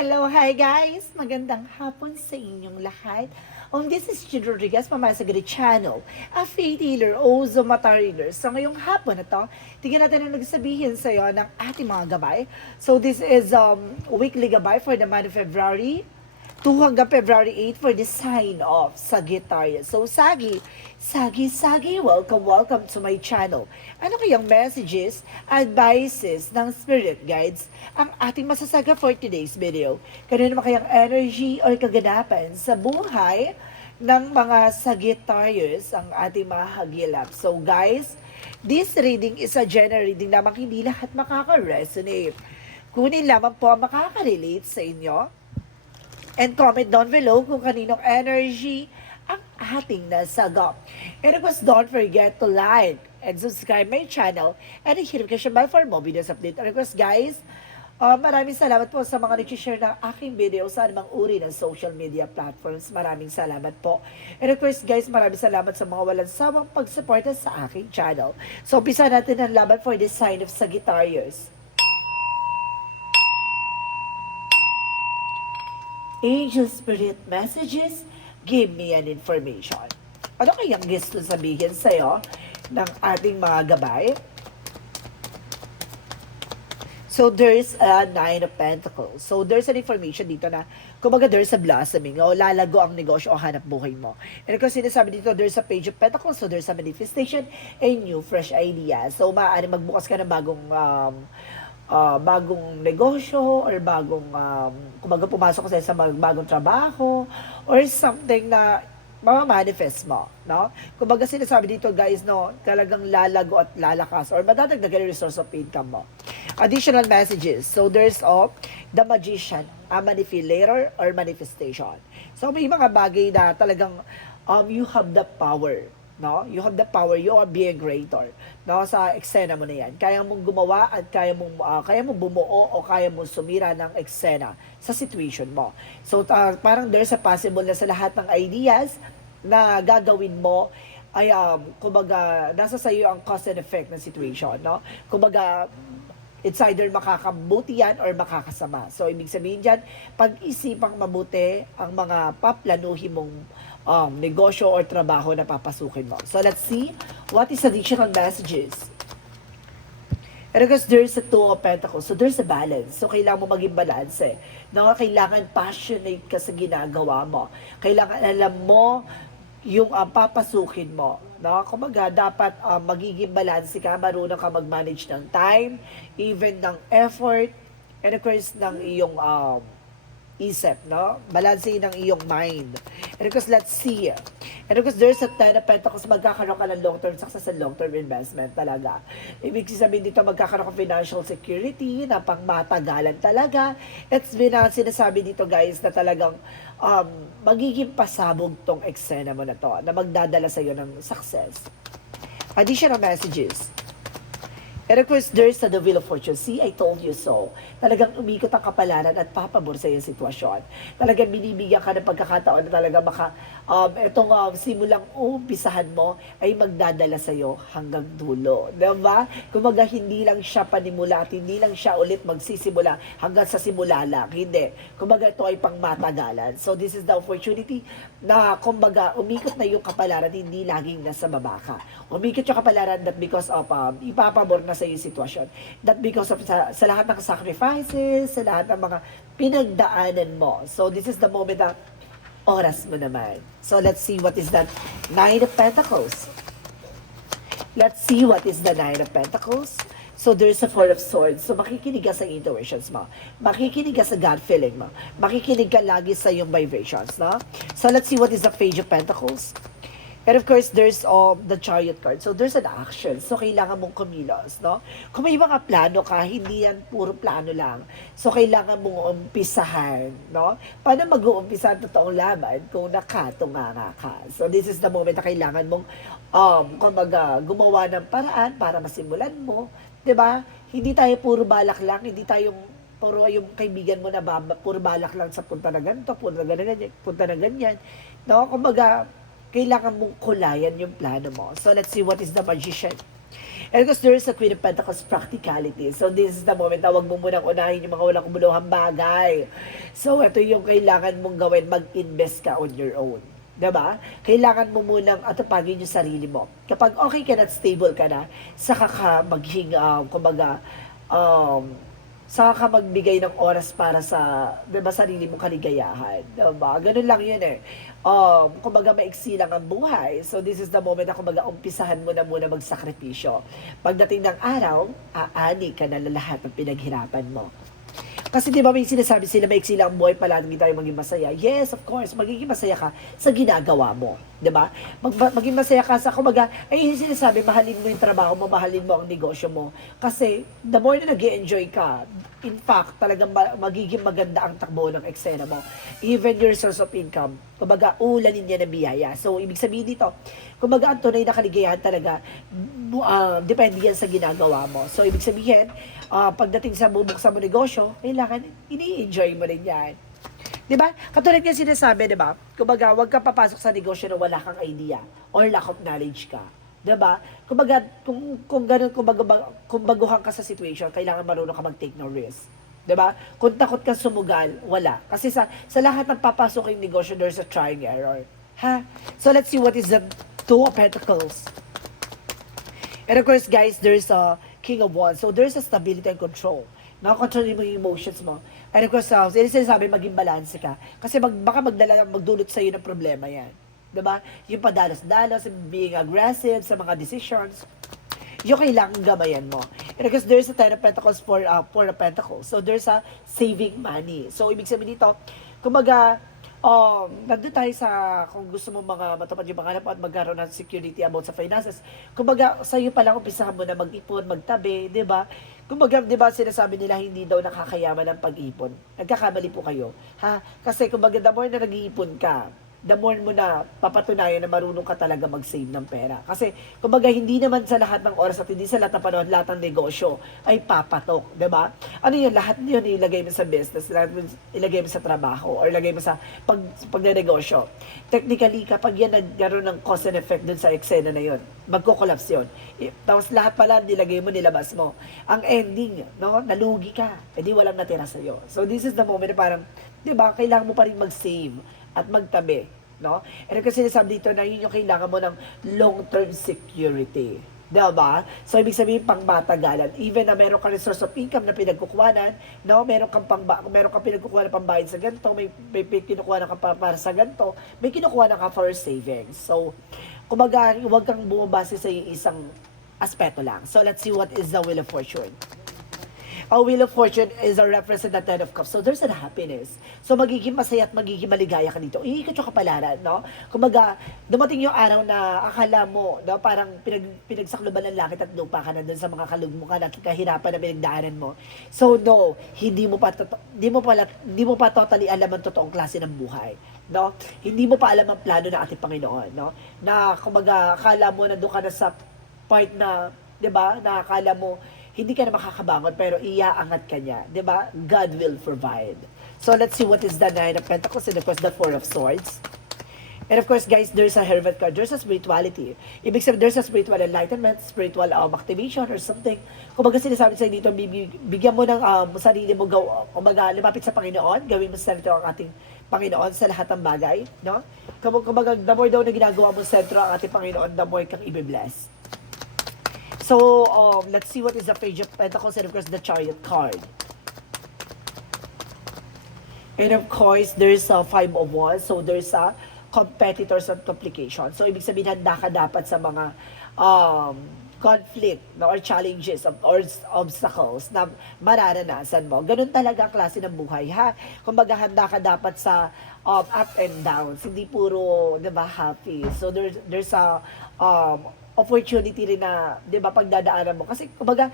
Hello, hi guys! Magandang hapon sa inyong lahat. This is Jude Rodriguez, Mama sa Grid Channel, a faith healer o Zomata reader. So ngayong hapon na to, tingnan natin ang nagsabihin sa iyo ng ating mga gabay. So this is weekly gabay for the month of February 2 hanggang February 8 for the sign of Sagittarius. So, Sagi, welcome to my channel. Ano kayang messages, advices ng spirit guides ang ating masasaga for today's video? Kano naman kayang energy or kaganapan sa buhay ng mga Sagittarius ang ating mga hagilap? So, guys, this reading is a general reading lamang, hindi lahat makaka-resonate. Kunin lamang po ang makaka-relate sa inyo. And comment down below kung kaninong energy ang ating nasagap. And of course, don't forget to like and subscribe my channel and hit notification bell for more videos update. And of course, guys, maraming salamat po sa mga nag-share ng aking video sa anumang uri ng social media platforms. Maraming salamat po. And of course, guys, maraming salamat sa mga walang sawang pagsuporta sa aking channel. So, umpisa natin ang laban for the sign of Sagittarius. Angel Spirit Messages, give me an information. Ano kayang gusto sabihin sa'yo ng ating mga gabay? So, there's a Nine of Pentacles. So, there's an information dito na, kumbaga there's a blossoming, o lalago ang negosyo o hanap buhay mo. And kasi sinasabi dito, there's a Page of Pentacles, so there's a manifestation, a new, fresh idea. So, maaari magbukas ka ng bagong negosyo or bagong kumbaga pumasok ka sa bagong trabaho or something na mamamanifest mo, no? Kumbaga sinasabi dito guys, no, talagang lalago at lalakas or madadagdagan yung resource of income mo. Additional messages. So there's the magician, a manipulator or manifestation. So may mga bagay na talagang you have the power, no? You have the power, you are being greater, no? Sa eksena mo na yan. Kaya mong gumawa at kaya mong bumuo o kaya mong sumira ng eksena sa situation mo. So, parang there's a possible na sa lahat ng ideas na gagawin mo ay, kumbaga, nasa sayo ang cause and effect ng situation, no? Kumbaga, it's either makakabuti yan or makakasama. So, ibig sabihin dyan, pag-isipang mabuti ang mga paplanuhin mong negosyo or trabaho na papasukin mo. So, let's see what is additional messages. And because there's a Two of Pentacles, so there's a balance. So, kailangan mo maging balance eh. No? Kailangan passionate ka sa ginagawa mo. Kailangan alam mo yung papasukin mo. No? Kumaga, dapat magiging balance ka, marunong ka mag-manage ng time, even ng effort, and of course, ng iyong isip, no? Balansehin ng iyong mind. And of course, let's see. And of course, there's a Ten of Pentacles, magkakaroon ka ng long-term success and long-term investment talaga. Ibig sabihin dito, magkakaroon ka financial security na pang matagalan talaga. It's been sinasabi dito guys na talagang magiging pasabog tong eksena mo na to, na magdadala sa iyo ng success. Additional messages. And of course, there's the Wheel of Fortune. See, I told you so. Talagang umikot ang kapalaran at papabor sa iyong sitwasyon. Talagang binibigyan ka ng pagkakataon na talaga itong simulang umpisahan mo ay magdadala sa iyo hanggang dulo. Diba? Kumaga, hindi lang siya panimula at hindi lang siya ulit magsisimula hanggang sa simula lang. Hindi. Kumaga, ito ay pang matagalan. So, this is the opportunity na, kumbaga, umikot na yung kapalaran, hindi laging nasa baba ka. Umikot yung kapalaran that because of ipapabor na sa iyong sitwasyon. That because of sa lahat ng sacrifices, sa lahat ng mga pinagdaanan mo. So, this is the moment na oras mo naman. So, let's see what is that Nine of Pentacles. Let's see what is the Nine of Pentacles. So, there's a Four of Swords. So, makikinig ka sa intuitions mo. Makikinig ka sa gut feeling mo. Makikinig ka lagi sa iyong vibrations, no? So, let's see what is the Page of Pentacles. And of course, there's the Chariot card. So, there's an action. So, kailangan mong kumilos, no? Kung may mga plano ka, hindi yan puro plano lang. So, kailangan mong umpisahan, no? Paano mag-uumpisa ang totoong laban kung nakatunganga ka? So, this is the moment na kailangan mong kumbaga, gumawa ng paraan para masimulan mo. 'Di ba? Hindi tayo puro balak lang, hindi tayo puro yung kaibigan mo na puro balak lang sa punta na ganito, punta na ganyan. No? Kumbaga, kailangan mong kulayan yung plano mo. So, let's see what is the Magician. And because there is a Queen of Pentacles practicality. So this is the moment na wag mo munang unahin yung mga walang kumuluhang bagay. So ito yung kailangan mong gawin, mag-invest ka on your own. Diba? Kailangan mo munang atupagin yung sarili mo. Kapag okay ka na at stable ka na, saka ka maging, kumbaga, saka ka magbigay ng oras para sa, diba, sarili mong kaligayahan. Diba? Ganun lang yun eh. Kumbaga, maiksi lang ang buhay. So, this is the moment na kumbaga, umpisahan mo na muna magsakripisyo. Pagdating ng araw, aani ka na lahat ng pinaghirapan mo. Kasi di ba may sinasabi sila, maiksi lang ang buhay, palagi tayo maging masaya. Yes, of course, magiging masaya ka sa ginagawa mo. Di ba? Maging masaya ka sa, kumbaga, ay yung sinasabi, mahalin mo yung trabaho mo, mahalin mo ang negosyo mo. Kasi, the more na nag-enjoy ka, in fact, talagang magiging maganda ang takbo ng eksena mo. Even your source of income, kumbaga, ulanin niya na biyaya. So, ibig sabihin dito, kumbaga, ang tunay na kaligayahan talaga, depende yan sa ginagawa mo. So, ibig sabihin, pagdating sa bubuksan mo negosyo, kailangan ini-enjoy mo rin yan. Diba? Katulad nga sinasabi, diba? Kumbaga, huwag ka papasok sa negosyo na wala kang idea or lack of knowledge ka. Diba? Kumbaga, kung ganun, kung baguhan ka sa situation, kailangan marunong ka mag-take no risk. Diba? Kung takot ka sumugal, wala. Kasi sa lahat ng papasok yung negosyo, there's a try and error. Ha? So, let's see what is the Two of Pentacles. And of course, guys, there's a King of Wands. So, there's a stability and control. Nakakontrol mo yung emotions mo. And of course, sinasabi, maging balance ka. Kasi baka magdulot sa'yo ng problema yan. Diba? Yung padalos-dalos, being aggressive sa mga decisions, yung kailangan gamayan mo. And of course, there's a Ten of Pentacles, Four of Pentacles. So, there's a saving money. So, ibig sabihin dito, kumbaga, nandun tayo sa, kung gusto mo mga matupad yung mga at magkaroon ng security about sa finances, kumbaga, sa'yo pa lang umpisahan mo na mag-ipon, magtabi, di ba? Kumbaga, di ba, sinasabi nila hindi daw nakakayaman ng pag-ipon. Nagkakamali po kayo, ha? Kasi, kumbaga, the more na nag-iipon ka, the more mo na papatunayan na marunong ka talaga mag-save ng pera. Kasi, kumbaga, hindi naman sa lahat ng oras at hindi sa lahat ng panahon, lahat ng negosyo ay papatok, di ba? Ano yun, lahat yun ilagay mo sa business, lahat ilagay mo sa trabaho, or ilagay mo sa pagnenegosyo. Technically, kapag yan nagkaroon ng cause and effect dun sa eksena na yun, magko-collapse yun. Tapos lahat pala, nilagay mo, nilabas mo. Ang ending, no, nalugi ka, edi walang natira sa'yo. So, this is the moment na parang, di ba, kailangan mo pa rin mag-save at magtabi, no? And kasi sinasabi dito na yun yung kailangan mo ng long-term security. Diba? So, ibig sabihin, pang matagalan. Even na meron kang source of income na pinagkukuhanan, no? Meron kang pinagkukuhanan pambayad sa ganito, may kinukuhanan ka para sa ganito, may kinukuhanan ka for savings. So, kumbaga, huwag kang bumabase sa isang aspeto lang. So, let's see what is the Wheel of Fortune. A Wheel of Fortune is a representative Ten of Cups. So, there's a happiness. So, magiging masaya at magiging maligaya ka dito. Iikot yung kapalaran, no? Kumbaga, dumating yung araw na akala mo, no, parang pinagsakloban ng langit at lupa ka na dun sa mga kalugmukan at kahirapan na pinagdaanan mo. So, no, hindi mo pa totally alam ang totoong klase ng buhay. No? Hindi mo pa alam ang plano ng ating Panginoon, no? Na, kumbaga, akala mo na doon ka na sa part na, 'di ba? Na akala mo hindi ka na makakabangon pero iaangat ka niya, 'di ba? God will provide. So let's see what is the Nine of Pentacles and of course the Four of Swords. And of course, guys, there's a Hermit card. There's a spirituality. Ibig sabihin, there's a spiritual enlightenment, spiritual activation or something. Kumbaga sinasabi sa'yo dito, bigyan mo ng sarili mo, kumbaga, lumapit sa Panginoon, gawin mo sentro ang ating Panginoon sa lahat ng bagay, no? Kumbaga, the more daw na ginagawa mo sentro ang ating Panginoon, the more kang i-bless. So, let's see what is the Page of Pentacles and of course the Chariot card. And of course, there's a Five of Wands. So, there's a competitors and complications. So, ibig sabihin, handa ka dapat sa mga conflict, no, or challenges or obstacles na mararanasan mo. Ganun talaga ang klase ng buhay, ha? Kumbaga, handa ka dapat sa up and downs. Hindi puro, di ba, happy. So, there's a opportunity rin na, di ba, pagdadaanan mo. Kasi, kumbaga,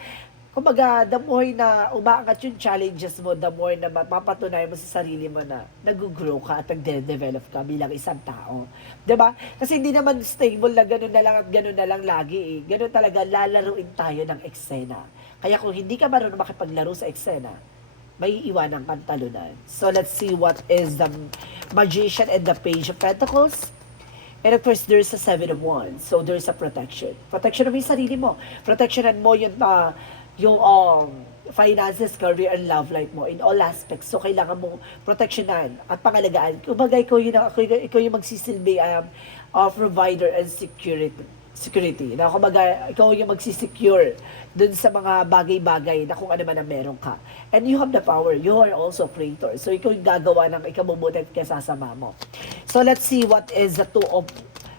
the more na umaangat yung challenges mo, the more na mapapatunayan mo sa sarili mo na nag-grow ka at nag-develop ka bilang isang tao. Diba? Kasi hindi naman stable na gano'n na lang at gano'n na lang lagi eh. Gano'n talaga, lalaruin tayo ng eksena. Kaya kung hindi ka marunong makipaglaro sa eksena, may iwanan kang talunan. So let's see what is the Magician and the Page of Pentacles. And of course, there's a Seven of Wands. So, there's a protection. Protection mo yung sarili mo. Protectionan mo yung finances, career, and love life mo in all aspects. So, kailangan mo proteksyonan at pangalagaan. Kumbaga, ikaw yung magsisilbi provider and security. Na kumbaga, ikaw yung magsisecure dun sa mga bagay-bagay na kung ano man ang meron ka. And you have the power. You are also creator. So, ikaw yung gagawa ng ikabubuti at kasasama mo. So, let's see what is the Two of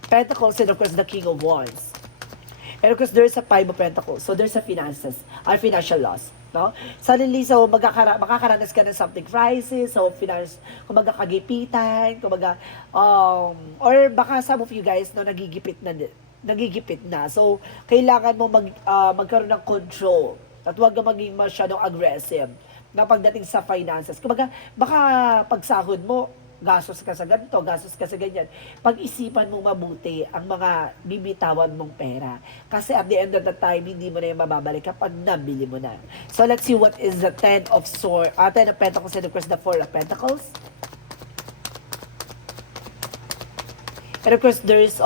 Pentacles and of course, the King of Wands. And of course, there's a Five of Pentacles. So, there's a financial loss. No? Suddenly, so, makakaranas ka ng something crisis, so, kumbaga kagipitan, kumbaga, or baka some of you guys, no, nagigipit na. So, kailangan mo magkaroon ng control at huwag ka maging masyadong aggressive na pagdating sa finances. Kumbaga, baka pagsahod mo, gastos ka sa ganito, gastos ka sa ganyan. Pag-isipan mong mabuti ang mga bibitawan mong pera. Kasi at the end of the time, hindi mo na yung mababalik kapag nabili mo na. So, let's see what is the Ten of Pentacles and of course the Four of Pentacles. And of course, there is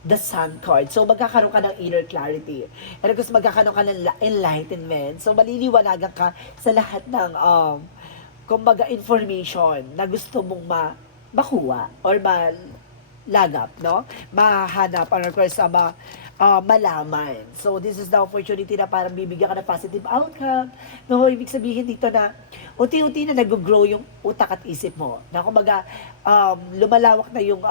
the Sun card. So, magkakaroon ka ng inner clarity. And of course, magkakaroon ka ng enlightenment. So, maliliwanagan ka sa lahat ng kumbaga information na gusto mong makuha or malagap, no? Mahanap, or of course, malaman. So, this is the opportunity na parang bibigyan ka ng positive outcome. No, ibig sabihin dito na unti-unti na nag-grow yung utak at isip mo. Na kumbaga, lumalawak na yung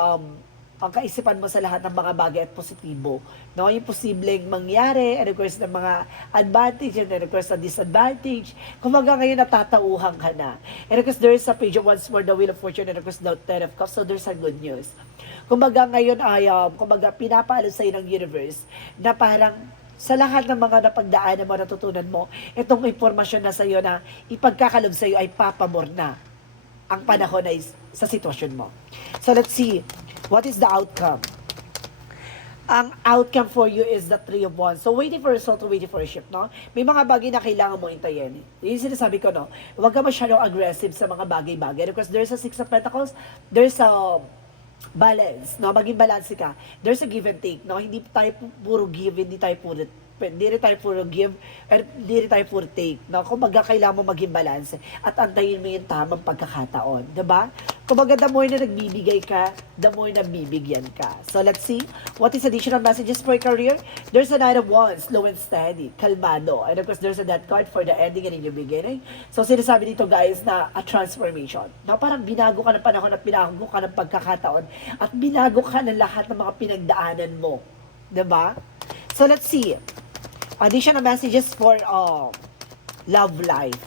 ang kaisipan mo sa lahat ng mga bagay at positibo. No? Yung posibleng mangyari, and of course, ng mga advantage, and of course, na disadvantage. Kumbaga ngayon, natatauhan ka na. And of course, there is a page of once more, the Wheel of Fortune, and of course, the Ten of Cups. So, there's a good news. Kumbaga ngayon ay, kumbaga, pinapaalo sa'yo ng universe na parang sa lahat ng mga napagdaanan mo, natutunan mo, itong impormasyon na sa'yo na ipagkakalob sa'yo ay papabor na ang panahon ay sa sitwasyon mo. So, let's see. What is the outcome? Ang outcome for you is the Three of Wands. So, waiting for result, waiting for a shift, no? May mga bagay na kailangan mo intayin. Yung sinasabi ko, no? Huwag ka masyadong aggressive sa mga bagay-bagay. Because there's a Six of Pentacles, there's a balance, no? Maging balance ka. There's a give and take, no? Hindi tayo puro give, hindi rin tayo puro give, at hindi rin tayo puro take. No? Kumbaga, kailangan mo maging balance at antayin mo yung tamang pagkakataon. Diba? Kumbaga, the more na nagbibigay ka, the more na bibigyan ka. So, let's see. What is additional messages for career? There's a Knight of Wands, slow and steady, kalmado. And of course, there's a Death card for the ending and in your beginning. So, sinasabi dito, guys, na a transformation. Na parang binago ka ng panahon at binago ka ng pagkakataon at binago ka ng lahat ng mga pinagdaanan mo. Diba? So, let's see. Additional messages for love life.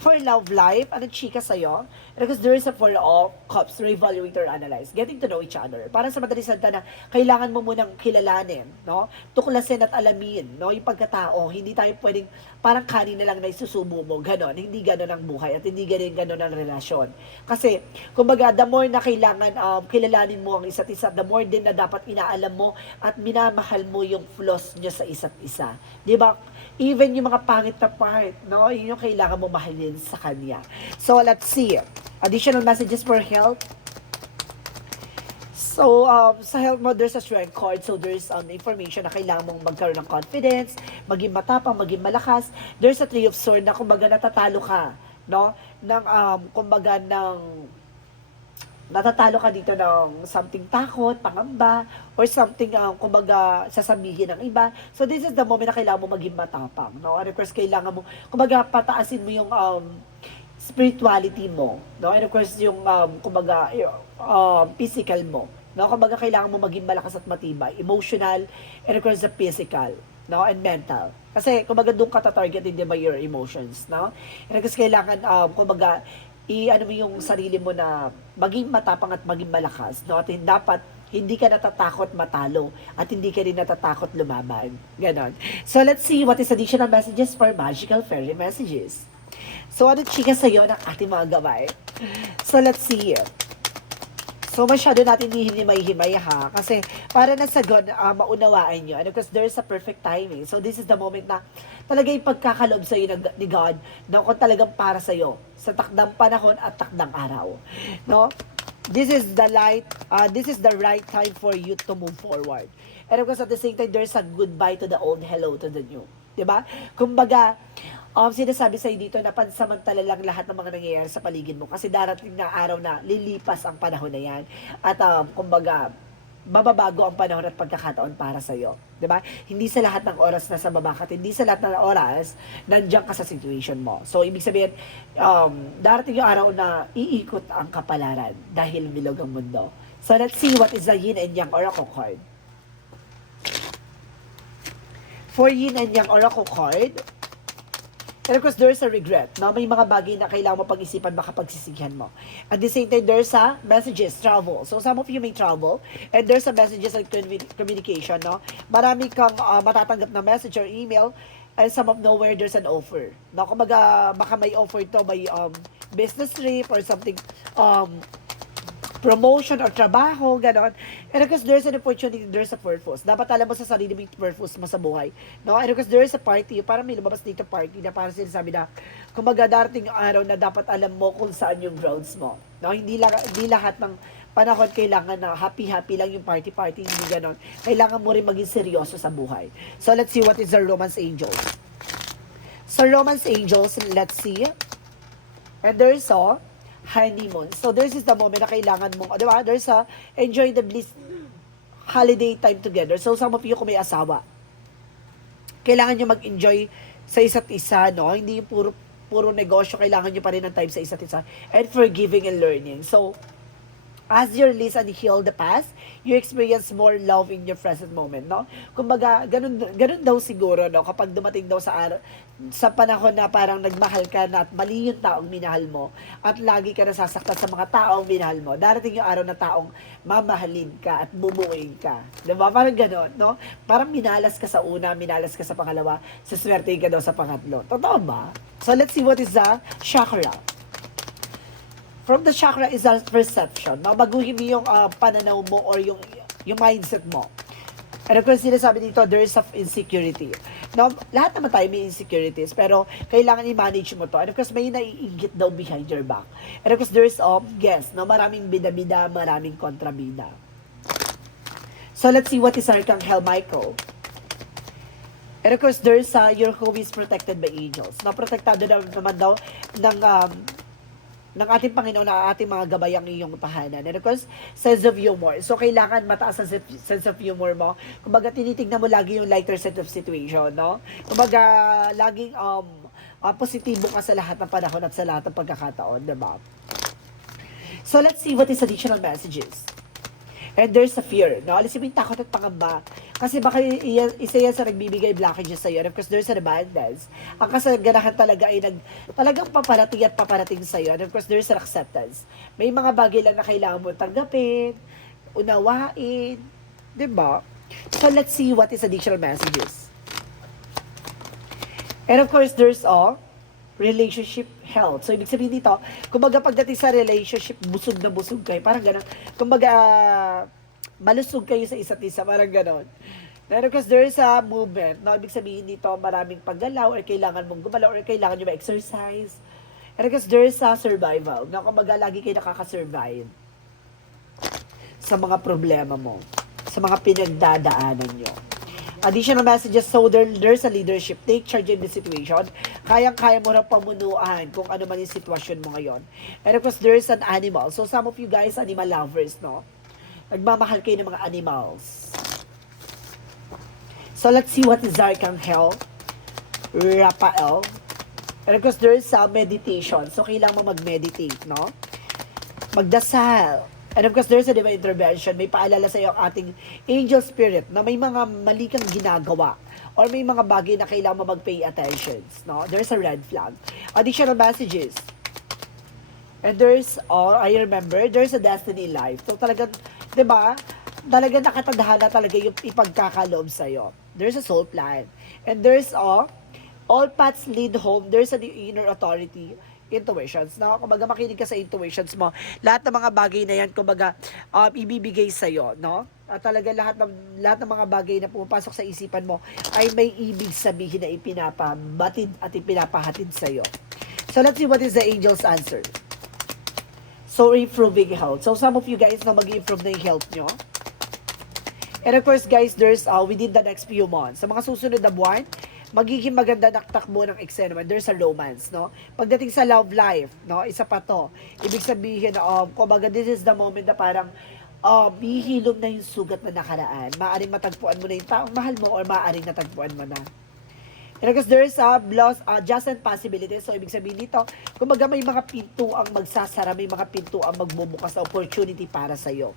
For love life, ano chika sa'yo? Because there is a Four of Cups, reevaluate or analyze. Getting to know each other. Parang sa madaling salita na kailangan mo munang kilalanin, no? Tuklasin at alamin, no? Yung pagkatao, hindi tayo pwedeng parang kanin na lang na isusubo mo, ganon. Hindi ganon ang buhay at hindi ganon ang relasyon. Kasi, kumbaga, the more na kailangan kilalanin mo ang isa't isa, the more din na dapat inaalam mo at minamahal mo yung flaws nyo sa isa't isa. Di ba? Even yung mga pangit na part, no? Yun yung kailangan mo mahalin sa kanya. So, let's see. Additional messages for health. So, sa health mo, there's a strength card. So, there's information na kailangan mong magkaroon ng confidence, maging matapang, maging malakas. There's a Three of Swords na kumbaga natatalo ka, no? Kumbaga natatalo ka dito ng something takot, pangamba, or something, kumbaga, sasabihin ng iba. So, this is the moment na kailangan mo maging matapang, no? And of course, kailangan mo, kumbaga, pataasin mo yung spirituality mo, no? And of course, yung, kumbaga, physical mo, no? Kumbaga, kailangan mo maging malakas at matibay, emotional, and of course, the physical, no? And mental. Kasi, kumbaga, doon ka ta-targetin, di ba, your emotions, no? And of course, kailangan, kumbaga, ano mo yung sarili mo na maging matapang at maging malakas, no? At dapat hindi ka natatakot matalo at hindi ka rin natatakot lumaban. Ganon. So, let's see what is additional messages for magical fairy messages. So, ano chika sa'yo ng ating mga gabay? So, let's see. So, masyado natin hihimay-himay ha. Kasi, para na sa God, maunawaan nyo. And of course, there's a perfect timing. So, this is the moment na talaga yung pagkakalob sa'yo ni God na kung talagang para sa'yo sa takdang panahon at takdang araw. No? this is the right time for you to move forward. And of course, at the same time, there's a goodbye to the old, hello to the new. 'Di ba? Kumbaga, sinasabi sa'yo dito na pansamantala lang lahat ng mga nangyayari sa paligid mo kasi darating na araw na lilipas ang panahon na yan. At kumbaga, mababago ang panahon at pagkakataon para sa'yo. 'Di ba? Hindi sa lahat ng oras na sa baba ka, at hindi sa lahat ng oras nandiyan ka sa situation mo. So, ibig sabihin, darating yung araw na iikot ang kapalaran dahil bilog ang mundo. So, let's see what is the yin and yang oracle card. For yin and yang oracle card, and of course, there's a regret. No? May mga bagay na kailangan mo pag-isipan, baka pagsisigihan mo. At the same time, there's a messages, travel. So, some of you may travel, and there's a messages and communication. No? Marami kang matatanggap na message or email, and some of nowhere, there's an offer. No? Kumbaga, baka may offer to, may business trip or something, promotion or trabaho, ganon. And of course, there's an opportunity, there's a purpose. Dapat alam mo sa sarili mo yung purpose mo sa buhay. No? And of course, there's a party, parang may lumabas dito party na parang sinasabi na, kumbaga darating yung araw na dapat alam mo kung saan yung grounds mo. No? Hindi lahat ng panahon kailangan na happy-happy lang yung party-party, hindi ganon. Kailangan mo rin maging seryoso sa buhay. So, let's see what is the Romance Angels. So, Romance Angels, let's see. And there's honeymoon. So, this is the moment na kailangan mo, di ba? There's enjoy the bliss holiday time together. So, some of you kung may asawa, kailangan nyo mag-enjoy sa isa't isa, no? Hindi yung puro negosyo, kailangan nyo pa rin ng time sa isa't isa. And forgiving and learning. So, as you release and heal the past, you experience more love in your present moment, no? Kumbaga, ganun daw siguro, no? Kapag dumating daw sa panahon na parang nagmahal ka na at mali yung taong minahal mo at lagi ka nasasaktan sa mga taong minahal mo, darating yung araw na taong mamahalin ka at bumuuin ka. Diba? Parang gano'n, no? Parang minalas ka sa una, minalas ka sa pangalawa, saswerte ka daw sa pangatlo. Totoo ba? So, let's see what is the chakra. From the chakra is the perception. Baguhin mo yung pananaw mo or yung mindset mo. And of course, sinasabi dito, there is of insecurity. Now, lahat naman tayo may insecurities, pero kailangan i-manage mo to. And of course, may naiingit daw behind your back. And of course, there is guess, no? Maraming bida-bida, maraming kontrabida. So, let's see what is Archangel Michael. And of course, there is your home is protected by angels. No, protektado naman daw ng ating Panginoon na ating mga gabay ang iyong tahanan. And of course, sense of humor. So, kailangan mataas ang sense of humor mo. Kumbaga, tinitignan mo lagi yung lighter set of situation, no? Kumbaga, laging positibo ka sa lahat ng panahon at sa lahat ng pagkakataon, diba? So, let's see what is additional messages. And there's a fear, no? Alis mo yung takot at pangamba. Kasi baka isa yan sa nagbibigay blockages sa'yo. And of course, there's an abundance. Ang kasaganahan talaga ay talagang paparating at paparating sa'yo. And of course, there's an acceptance. May mga bagay lang na kailangan mo tanggapin, unawain, diba? So, let's see what is additional messages. And of course, there's relationship health. So, ibig sabihin dito, kumbaga pagdating sa relationship, busog na busog kayo. Parang gano'n. Kumbaga, malusog kayo sa isa't isa. Parang gano'n. And of course, there is a movement. No? Ibig sabihin dito, maraming paggalaw or kailangan mong gumalaw or kailangan nyo ma-exercise. And of course, there is a survival. No? Kumbaga, lagi kayo nakaka-survive sa mga problema mo, sa mga pinagdadaanan nyo. Additional messages, so there's a leadership. Take charge in the situation. Kayang-kaya mo na pamunuan kung ano man yung sitwasyon mo ngayon. And of course, there's an animal. So some of you guys, animal lovers, no? Nagmamahal kayo ng mga animals. So let's see what is Archangel Raphael. And of course, there's a meditation. So kailangan mo mag-meditate, no? Magdasal. And of course, there's a divine intervention. May paalala sa iyo ang ating angel spirit na may mga mali kang ginagawa or may mga bagay na kailangan mo mag-pay attentions. No? There's a red flag. Additional messages. And there's, I remember, there's a destiny in life. So talagang, di ba, talagang nakatadhana talaga yung ipagkakaloob sa iyo. There's a soul plan. And there's all paths lead home. There's an inner authority. Intuitions, no? Kumbaga makinig ka sa intuitions mo. Lahat ng mga bagay na yan, kumbaga, ibibigay sa'yo, no? At talaga lahat ng mga bagay na pumapasok sa isipan mo ay may ibig sabihin na ipinapabatid at ipinapahatid sa'yo. So, let's see what is the angel's answer. So, So, improving health. So, some of you guys na mag-improve na yung health nyo. And of course, guys, there's within the next few months. Sa mga susunod na buwan, magiging maganda na takbo ng eksena naman. There's a romance, no? Pagdating sa love life, no? Isa pa to. Ibig sabihin, kumbaga, this is the moment na parang hihilom na yung sugat na nakaraan. Maaring matagpuan mo na yung taong mahal mo or maaring natagpuan mo na. And because there is a loss, just and possibility. So, ibig sabihin dito, kumbaga may mga pinto ang magsasara, may mga pinto ang magbubukas na opportunity para sa'yo.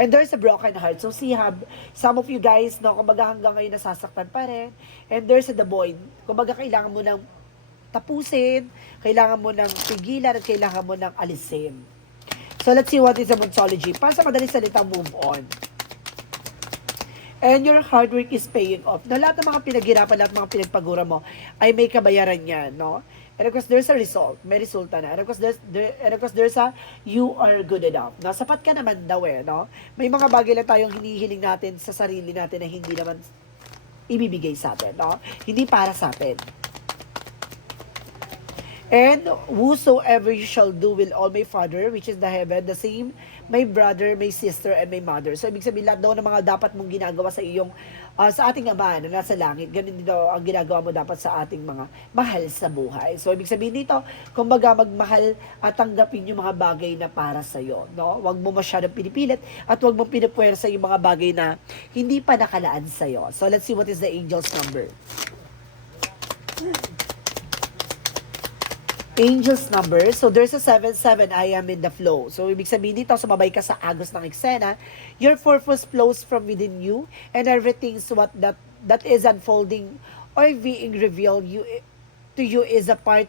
And there's a broken heart. So, some of you guys, no, kumbaga hanggang ngayon nasasaktan pa rin. And there's a the void. Kumbaga kailangan mo nang tapusin, kailangan mo nang pigilan, at kailangan mo nang alisin. So, let's see what is the Monsology. Para sa madaling salita, move on. And your hard work is paying off. No, lahat ng mga pinaghirapan, lahat ng mga pinagpagura mo, ay may kabayaran yan, no? And of course, there's a result. May resulta na. And of course, there's a you are good enough. No? Sapat ka naman daw no? May mga bagay lang tayong hinihiling natin sa sarili natin na hindi naman ibibigay sa atin, no? Hindi para sa atin. And whosoever you shall do will all my Father, which is the heaven, the same, my brother, my sister, and my mother. So, ibig sabihin, lahat daw ng mga dapat mong ginagawa sa iyong, sa ating Ama na nasa langit, ganun din daw ang ginagawa mo dapat sa ating mga mahal sa buhay. So, ibig sabihin dito, kumbaga magmahal at tanggapin yung mga bagay na para sa iyo, no? Huwag mo masyadong pinipilit at huwag mo pinipuwersa yung mga bagay na hindi pa nakalaan sa iyo. So, let's see what is the angel's number. Angel's number. So, there's a 7-7, I am in the flow. So, ibig sabihin dito, sumabay ka sa agos ng eksena. Your purpose flows from within you and everything's what that is unfolding or being revealed to you is a part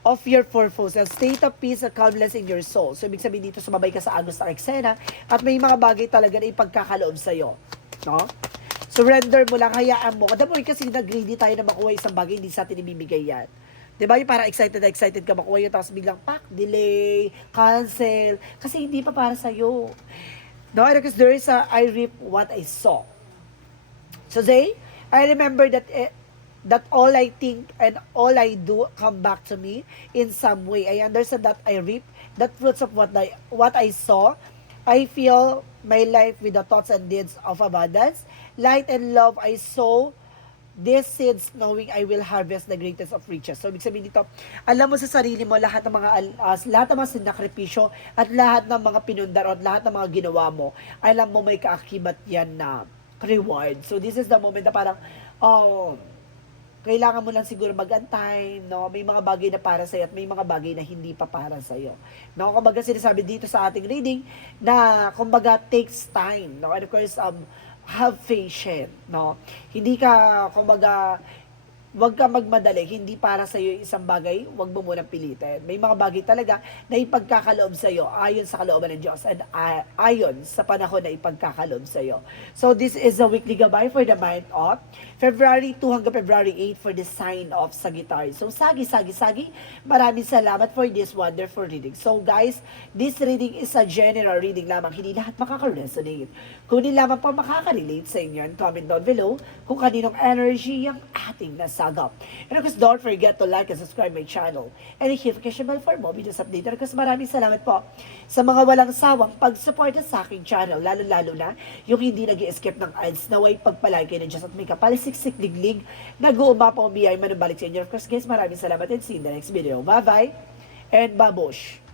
of your purpose, a state of peace, a calmness in your soul. So, ibig sabihin dito, sumabay ka sa agos ng eksena at may mga bagay talaga na ipagkakaloob sa'yo. No? Surrender mo lang, hayaan mo. Kada mo kasi nag-greedy tayo na makuha isang bagay, hindi sa atin ibibigay yan. Diba yung parang excited ka makuha yun, tapos biglang delay, cancel, kasi hindi pa para sa'yo. No, because there is I reap what I sow. So I remember that all I think and all I do come back to me in some way. I understand that I reap that fruits of what I sow. I feel my life with the thoughts and deeds of abundance. Light and love I sow these seeds knowing I will harvest the greatest of riches. So, ibig sabihin dito, alam mo sa sarili mo lahat ng mga sinakripisyo at lahat ng mga pinundar at lahat ng mga ginawa mo, alam mo may kaakibat yan na reward. So, this is the moment na parang, kailangan mo lang siguro mag-antay, no? May mga bagay na para sa'yo at may mga bagay na hindi pa para sa'yo. No? Kumbaga sinasabi dito sa ating reading na, kumbaga, takes time, no? And of course, have patience, no? Hindi ka, kumbaga, wag ka magmadali, hindi para sa iyo isang bagay, wag mo munang pilitin. May mga bagay talaga na ipagkakaloob sa iyo ayon sa kalooban ng Diyos and ayon sa panahon na ipagkakaloob sa iyo. So this is a weekly gabay for the month of February 2 hanggang February 8 for the sign of Sagittarius. So sagi, maraming salamat for this wonderful reading. So guys, this reading is a general reading lamang, hindi lahat makaka-resonate. Kunin lamang po makaka-relate sa inyo and comment down below kung kaninong energy ang ating nasa. And of course, don't forget to like and subscribe my channel and hit notification bell for more videos update. And of course, maraming salamat po sa mga walang sawang pag-suporta sa aking channel, lalo-lalo na yung hindi nag-i-skip ng ads, naway pagpalagi ng Diyos at may kapalisiksik liglig, nag-uumapa o biyay manubalik sa inyo. Of course, guys, maraming salamat and see you in the next video. Bye-bye and babush!